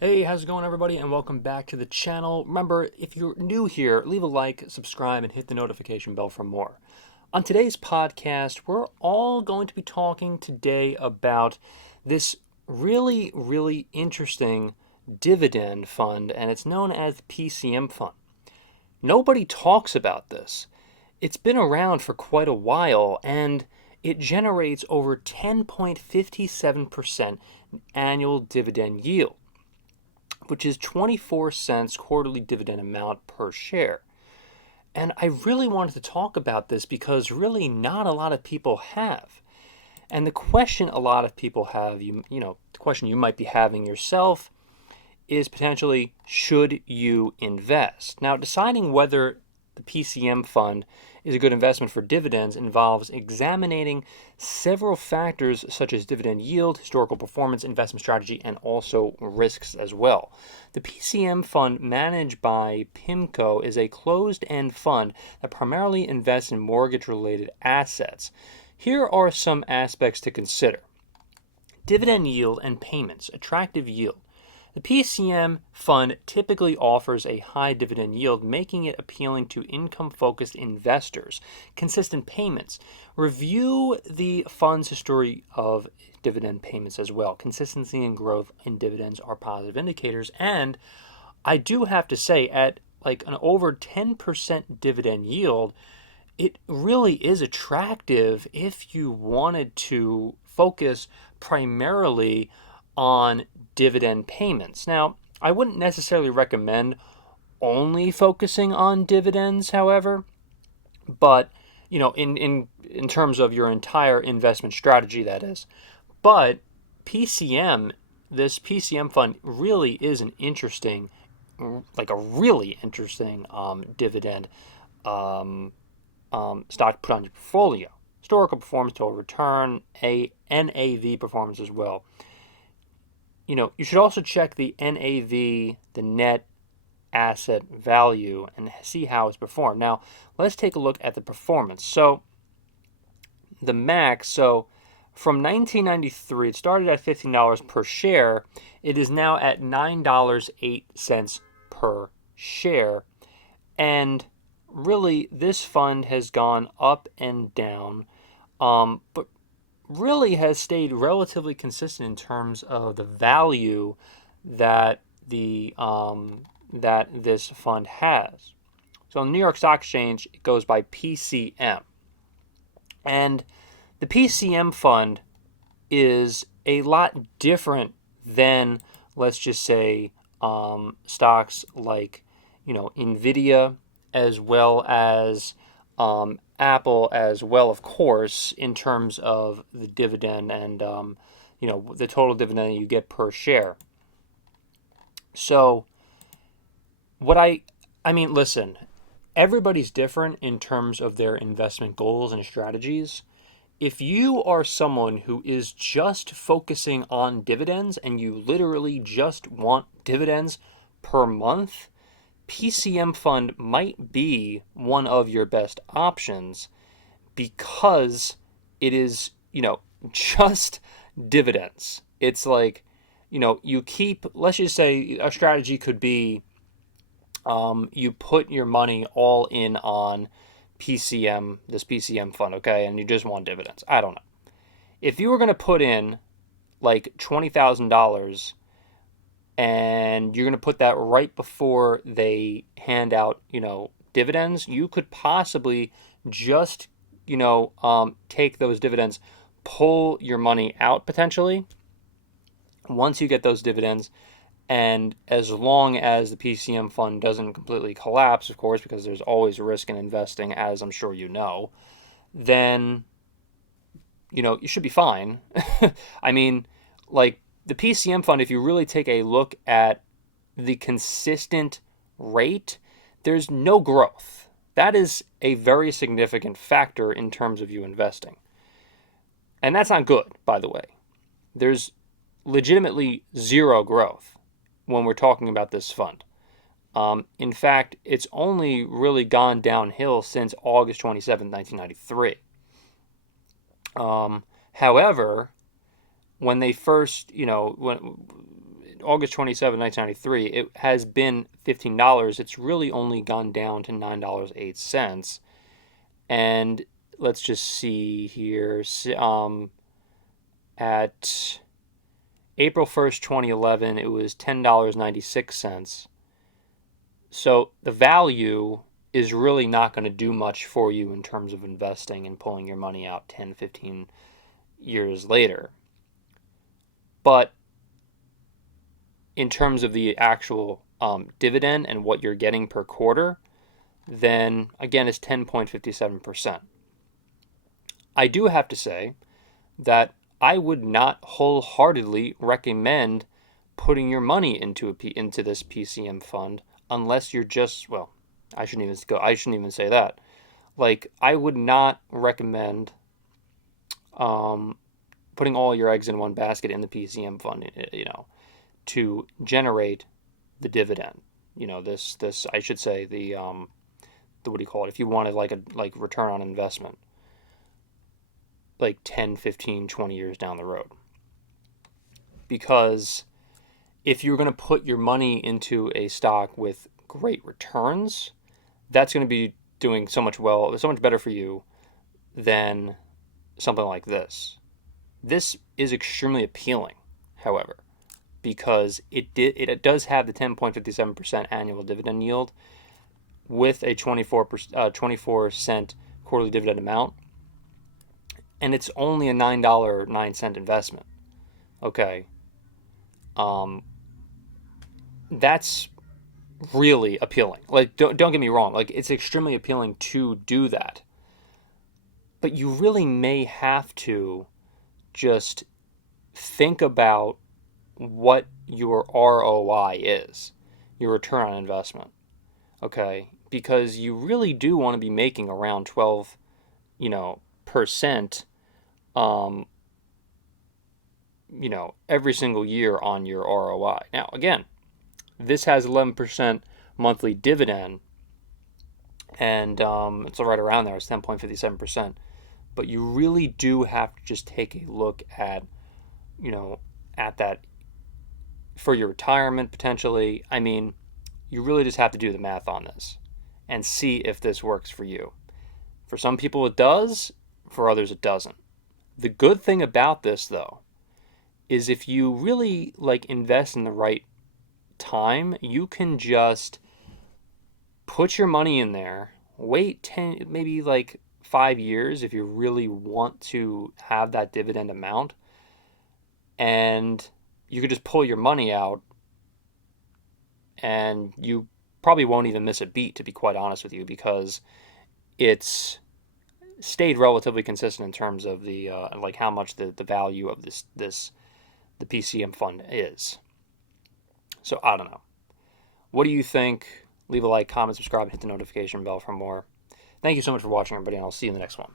Hey, how's it going, everybody? And welcome back to the channel. Remember, if you're new here, leave a like, subscribe, and hit the notification bell for more. On today's podcast, we're all going to be talking today about this really interesting dividend fund, and it's known as the PCM fund. Nobody talks about this. It's been around for quite a while, and it generates over 10.57% annual dividend yield, which is 24 cents quarterly dividend amount per share. And I really wanted to talk about this because really not a lot of people have. And the question a lot of people have, the question you might be having yourself is potentially, should you invest? Now, deciding whether the PCM fund is a good investment for dividends involves examining several factors such as dividend yield, historical performance, investment strategy, and also risks as well. The PCM fund managed by PIMCO is a closed-end fund that primarily invests in mortgage-related assets. Here are some aspects to consider. Dividend yield and payments, attractive yield. The PCM fund typically offers a high dividend yield, making it appealing to income-focused investors. Consistent payments. Review the fund's history of dividend payments as well. Consistency and growth in dividends are positive indicators. And I do have to say, at like an over 10% dividend yield, it really is attractive if you wanted to focus primarily on dividend payments. Now, I wouldn't necessarily recommend only focusing on dividends, however, but in terms of your entire investment strategy, that is. But PCM, this PCM fund really is an interesting, like a really interesting dividend um, stock to put on your portfolio. Historical performance, total return, a NAV performance as well. You should also check the NAV, the net asset value, and see how it's performed. Now, let's take a look at the performance. So, the max, from 1993, it started at $15 per share. It is now at $9.08 per share. And really, this fund has gone up and down, but really has stayed relatively consistent in terms of the value that that this fund has. So, in the New York Stock Exchange, it goes by PCM, and the PCM fund is a lot different than, let's just say, stocks like Nvidia, as well as Apple, as well, of course, in terms of the dividend and the total dividend you get per share. So I mean, listen, everybody's different in terms of their investment goals and strategies. If you are someone who is just focusing on dividends and you literally just want dividends per month, PCM fund might be one of your best options because it is, just dividends. It's like, you keep, let's just say a strategy could be you put your money all in on PCM, this PCM fund, okay, and you just want dividends. I don't know. If you were going to put in like $20,000 and you're going to put that right before they hand out, dividends, you could possibly just, take those dividends, pull your money out potentially once you get those dividends. And as long as the PCM fund doesn't completely collapse, of course, because there's always a risk in investing, as I'm sure you know, then, you should be fine. I mean, like the PCM fund, if you really take a look at the consistent rate, there's no growth. That is a very significant factor in terms of you investing. And that's not good, by the way. There's legitimately zero growth when we're talking about this fund. In fact, it's only really gone downhill since August 27, 1993. However, when they first, August 27, 1993, it has been $15. It's really only gone down to $9.08. And let's just see here. At April 1st, 2011, it was $10.96. So the value is really not going to do much for you in terms of investing and pulling your money out 10, 15 years later. But in terms of the actual dividend and what you're getting per quarter, then again, it's 10.57%. I do have to say that I would not wholeheartedly recommend putting your money into this PCM fund unless you're just, well, I shouldn't even say that. Like, I would not recommend putting all your eggs in one basket in the PCM fund, to generate the dividend. This I should say the what do you call it? If you wanted like return on investment, like 10, 15, 20 years down the road. Because if you're going to put your money into a stock with great returns, that's going to be doing so much better for you than something like this. This is extremely appealing, however, because it does have the 10.57% annual dividend yield with a 24 cent quarterly dividend amount, and it's only a $9.09 investment. Okay, that's really appealing. Like, don't get me wrong. Like, it's extremely appealing to do that, but you really may have to just think about what your ROI is, your return on investment. Okay, because you really do want to be making around 12, percent, every single year on your ROI. Now, again, this has 11% monthly dividend, and it's right around there. It's 10.57%. But you really do have to just take a look at, at that for your retirement potentially. I mean, you really just have to do the math on this and see if this works for you. For some people it does, for others it doesn't. The good thing about this, though, is if you really invest in the right time, you can just put your money in there, wait 10, maybe 5 years if you really want to have that dividend amount, and you could just pull your money out and you probably won't even miss a beat, to be quite honest with you, because it's stayed relatively consistent in terms of the how much the value of the PCM fund is. So I don't know. What do you think? Leave a like, comment, subscribe, hit the notification bell for more. Thank you so much for watching, everybody, and I'll see you in the next one.